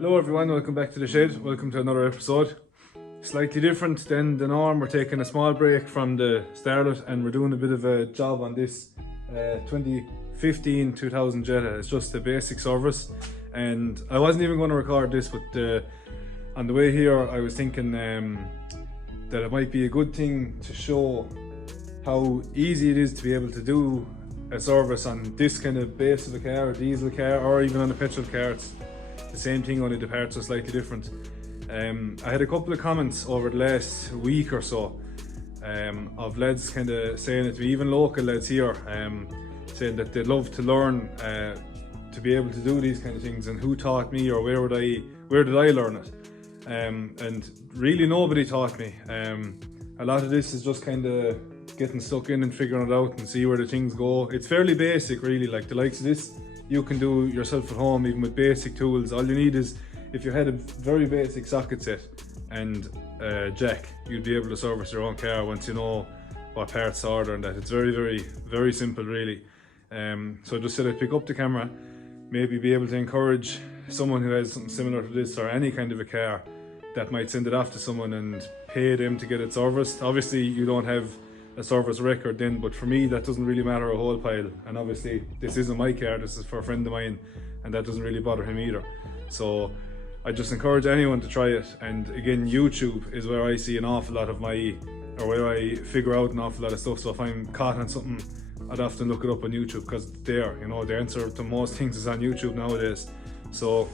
Hello everyone, welcome back to the shed. Welcome to another episode. Slightly different than the norm. We're taking a small break from the starlet and we're doing a bit of a job on this 2015-2000 Jetta. It's just a basic service and I wasn't even going to record this, but on the way here I was thinking that it might be a good thing to show how easy it is to be able to do a service on this kind of base of a car, a diesel car, or even on a petrol car. It's the same thing, only the parts are slightly different. I had a couple of comments over the last week or so of lads kind of saying it to me, even local lads here, saying that they'd love to learn to be able to do these kind of things, and who taught me, or where did I learn it? And really nobody taught me. A lot of this is just kind of getting stuck in and figuring it out and see where the things go. It's fairly basic really, like the likes of this you can do yourself at home even with basic tools. All you need is, if you had a very basic socket set and a jack, you'd be able to service your own car once you know what parts to order and that. It's very simple really. So I just said I'd pick up the camera, maybe be able to encourage someone who has something similar to this, or any kind of a car, that might send it off to someone and pay them to get it serviced. Obviously you don't have a service record then, but for me that doesn't really matter a whole pile, and obviously this isn't my car, this is for a friend of mine, and that doesn't really bother him either. So I just encourage anyone to try it. And again, YouTube is where I see an awful lot of my, or where I figure out an awful lot of stuff. So if I'm caught on something, I'd often look it up on YouTube, because there, you know, the answer to most things is on YouTube nowadays. So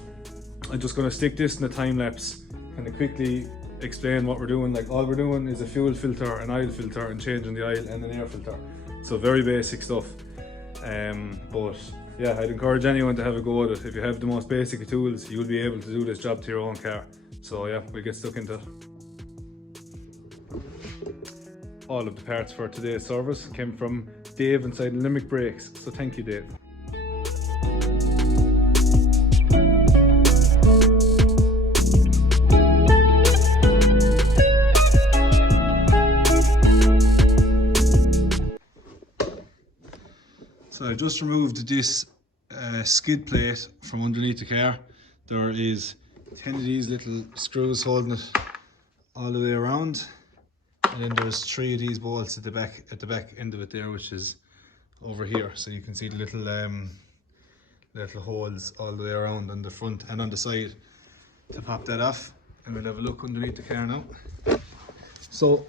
I'm just going to stick this in a time lapse and quickly explain what we're doing. Like, all we're doing is a fuel filter, an oil filter, and changing the oil, and an air filter. So very basic stuff. But yeah, I'd encourage anyone to have a go at it. If you have the most basic of tools, you'll be able to do this job to your own car. So yeah, we'll get stuck into it. All of the parts for today's service came from Dave inside Limerick Brakes, so thank you, Dave. So I've just removed this skid plate from underneath the car. There is 10 of these little screws holding it all the way around, and then there's 3 of these bolts at the back end of it there, which is over here. So you can see the little holes all the way around on the front and on the side to pop that off. And we'll have a look underneath the car now. So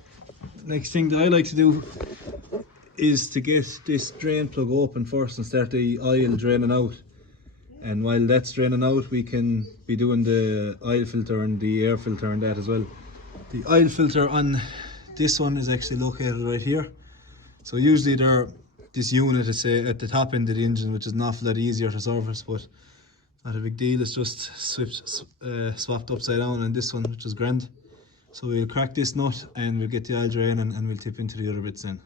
the next thing that I like to do is to get this drain plug open first and start the oil draining out. And while that's draining out, we can be doing the oil filter and the air filter and that as well. The oil filter on this one is actually located right here. So usually this unit is at the top end of the engine, which is an awful lot easier to service, but not a big deal. It's just swapped upside down on this one, which is grand. So we'll crack this nut and we'll get the oil drain, and we'll tip into the other bits then.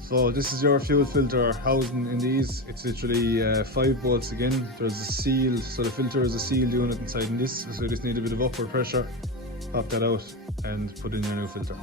So this is your fuel filter housing in these. It's literally 5 bolts again. There's a seal, so the filter is a sealed unit inside in this. So you just need a bit of upward pressure, pop that out and put in your new filter.